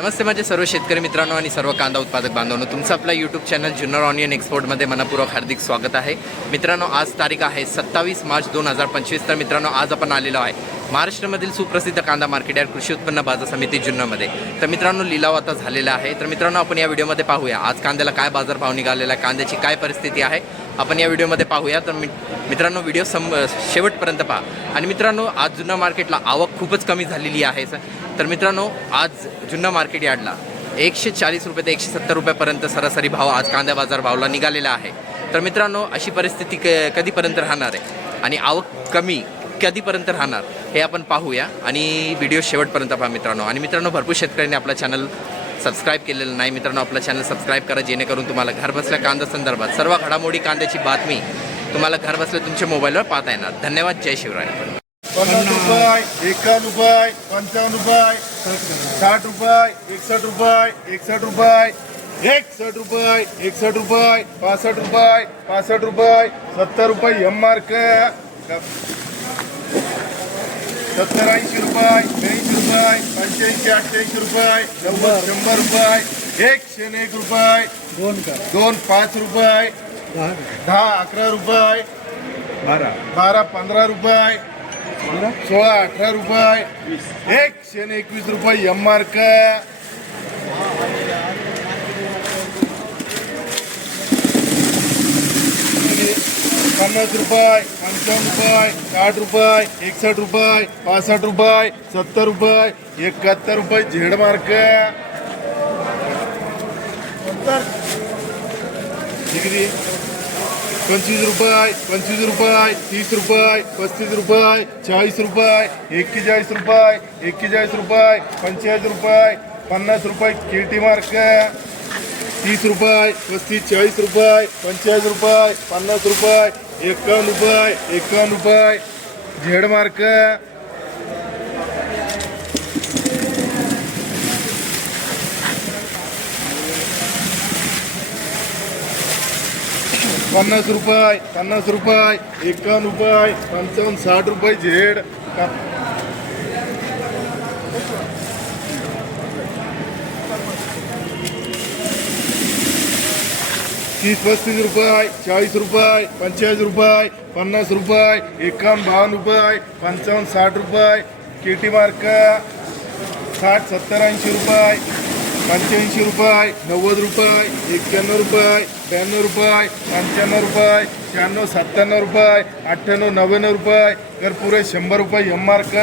नमस्ते माझे सर्व शेतकरी मित्रांनो आणि सर्व कांदा उत्पादक बांधवांनो. तुमचं आपलं यूट्यूब चॅनल जुन्नर ऑनियन एक्सपोर्टमध्ये मनपूर्वक हार्दिक स्वागत आहे. मित्रांनो आज तारीख आहे सत्तावीस मार्च दोन हजार पंचवीस. तर मित्रांनो आज आपण आलेलो आहे महाराष्ट्रामधील सुप्रसिद्ध कांदा मार्केट यार्ड कृषी उत्पन्न बाजार समिती जुन्नरमध्ये तर मित्रांनो लिलाव आता झालेला आहे. तर मित्रांनो आपण या व्हिडिओमध्ये पाहूया आज कांद्याला काय बाजारभाव निघालेला आहे कांद्याची काय परिस्थिती आहे आपण या व्हिडिओमध्ये पाहूया. तर मित्रांनो व्हिडिओ सम शेवटपर्यंत पहा. आणि मित्रांनो आज जुन्नर मार्केटला आवक खूपच कमी झालेली आहे तर मित्रांनो आज जुन्ना मार्केट यार्डला एकशे चाळीस रुपये ते एकशे सत्तर रुपयापर्यंत सरासरी भाव आज कांदा बाजार भावला निघालेला आहे. तर मित्रांनो अशी परिस्थिती क कधीपर्यंत राहणार आहे? आणि आवक कमी कधीपर्यंत राहणार? हे आपण पाहूया आणि व्हिडिओ शेवटपर्यंत पहा मित्रांनो. आणि मित्रांनो भरपूर शेतकऱ्यांनी आपला चॅनल सबस्क्राईब केलेलं नाही. मित्रांनो आपला चॅनल सबस्क्राईब करा जेणेकरून तुम्हाला घरबसल्या कांदा संदर्भात सर्व घडामोडी कांद्याची बातमी तुम्हाला घरबसल्या तुमच्या मोबाईलवर पाहता येणार. धन्यवाद. जय शिवराय. पन्नास रुपये एकावन्न रुपये पंचावन्न रुपये साठ रुपये एकसष्ट रुपये एकसष्ट रुपये एकसष्ट रुपये एकसष्ट रुपये पासष्ट रुपये पासष्ट रुपये सत्तर रुपये एम मार्क सत्तर ऐंशी रुपये ब्याऐंशी रुपये पंच्याऐंशी अठ्ठ्याऐंशी रुपये नव्वद शंभर रुपये एकशे एक रुपये दोन का? दोन पाच रुपये दहा अकरा रुपये बारा. बारा पंधरा रुपये सोळा अठरा रुपये. एकशे आणि एकवीस रुपये एम मार्क पन्नास रुपये पंचावन्न रुपये साठ रुपये एकसष्ट रुपये पासष्ट रुपये सत्तर रुपये एकाहत्तर रुपये झेड मार्क किती पंचवीस रुपये पंचवीस रुपये तीस रुपये पस्तीस रुपये चाळीस रुपये एक्केचाळीस रुपये एक्केचाळीस रुपये पंचेचाळीस रुपये पन्नास रुपये किर्टी मार्क. तीस रुपये पस्तीस चाळीस रुपये पंचेचाळीस रुपये पन्नास रुपये एक्कावन्न रुपये एकावन्न रुपये. Z mark. पन्नास रुपये पन्नास रुपये एकावन्न रुपये पंचावन्न साठ रुपये झेड. तीस पस्तीस रुपये चाळीस रुपये पंचेचाळीस रुपये पन्नास रुपये एकावन्न बावन्न रुपये पंचावन्न साठ रुपये केटी मार्क साठ सत्तर ऐंशी रुपये. पंच्याऐंशी रुपये नव्वद रुपये एक्क्याण्णव रुपये ब्याण्णव रुपये पंच्याण्णव रुपये शहाण्णव सत्त्याण्णव रुपये अठ्ठ्याण्णव नव्याण्णव रुपये तर पुरे शंभर रुपये एम मार्क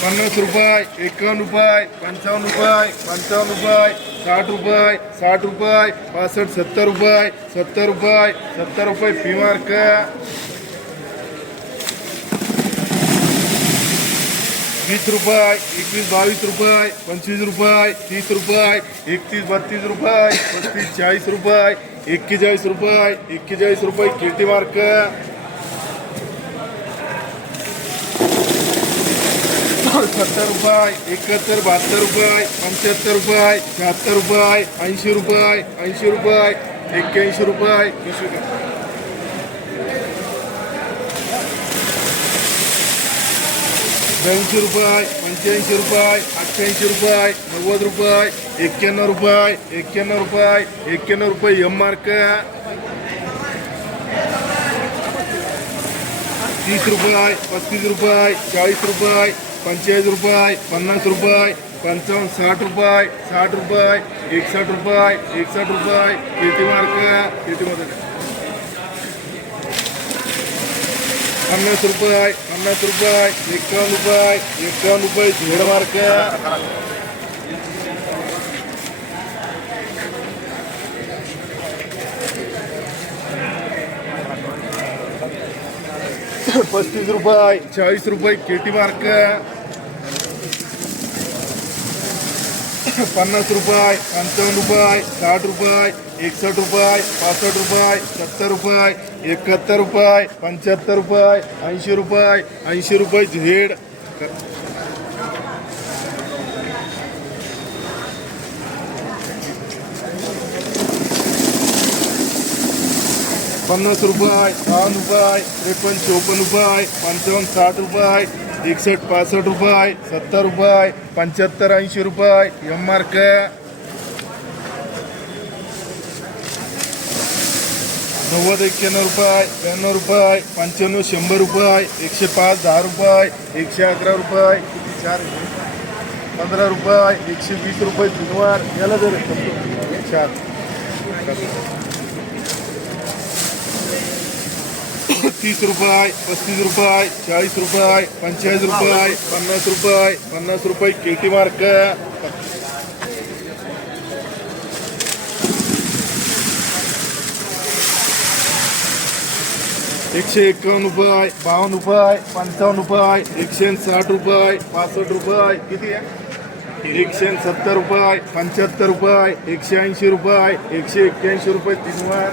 पन्नास रुपये एकावन्न रुपये पंचावन्न रुपये पंचावन्न रुपये साठ रुपये साठ रुपये पासष्ट सत्तर रुपये सत्तर रुपये सत्तर रुपये फी मार्क वीस रुपये एकवीस बावीस रुपये पंचवीस रुपये तीस रुपये एकतीस बत्तीस रुपये पस्तीस चाळीस रुपये एक्केचाळीस रुपये एक्केचाळीस रुपये केटी मार्क? सत्तर रुपये एकाहत्तर बहात्तर रुपये पंच्याहत्तर रुपये शहात्तर रुपये ऐंशी रुपये ऐंशी रुपये एक्क्याऐंशी रुपये. ब्याऐंशी रुपये पंच्याऐंशी रुपये अठ्ठ्याऐंशी रुपये नव्वद रुपये एक्क्याण्णव रुपये एक्क्याण्णव रुपये एक्क्याण्णव रुपये एम मार्क तीस रुपये पस्तीस रुपये चाळीस रुपये पंचेचाळीस रुपये पन्नास रुपये पंचावन्न साठ रुपये साठ रुपये एकसष्ट रुपये एकसष्ट रुपये केटी मार्क. पन्नास रुपये पन्नास रुपये एकावन्न रुपये एकावन्न रुपये झेड मार्क. पस्तीस रुपये चाळीस रुपये केटी मार्क. पन्नास रुपये पंचावन्न रुपये साठ रुपये एकसष्ट रुपये पासष्ट रुपये सत्तर रुपये एकाहत्तर रुपये पंच्याहत्तर रुपये ऐंशी रुपये ऐंशी रुपये झेड. पन्नास रुपये बावन्न रुपये त्रेपन्न चौपन्न रुपये पंचावन्न साठ रुपये एकसष्ट पासष्ट रुपये सत्तर रुपये पंच्याहत्तर ऐंशी रुपये एम के नव्वद एक्क्याण्णव रुपये ब्याण्णव रुपये पंच्याण्णव शंभर रुपये एकशे पाच दहा रुपये एकशे अकरा रुपये किती चार पंधरा रुपये एकशे वीस रुपये तीनवार याला जर चार तीस रुपये पस्तीस रुपये चाळीस रुपये पंचेचाळीस रुपये पन्नास रुपये पन्नास रुपये केटी मार्क. एकशे एकावन्न रुपये बावन्न रुपये पंचावन्न रुपये एकशे साठ रुपये पासष्ट रुपये किती आहे? एकशे सत्तर रुपये पंच्याहत्तर रुपये एकशे ऐंशी रुपये एकशे एक्क्याऐंशी रुपये तीन वार.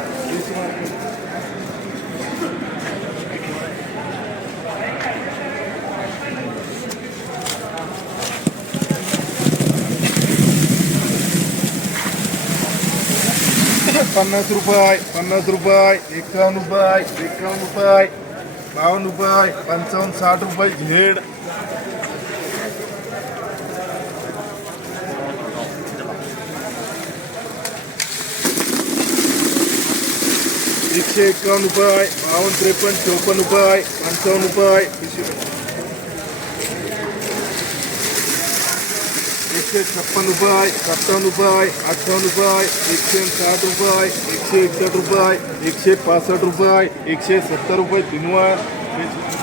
वीस मार्क. पन्नास रुपये पन्नास रुपये एकावन्न रुपये एकावन्न रुपये बावन्न रुपये पंचावन्न साठ रुपये झेड एकशे एकावन्न रुपये बावन्न त्रेपन्न चौपन्न रुपये पंचावन्न रुपये एकशे छप्पन रुपये सत्तावन्न रुपये अठ्ठावन्न रुपये एकशे साठ रुपये एकशे एकसष्ट रुपये एकशे पासष्ट रुपये एकशे सत्तर रुपये तीनवार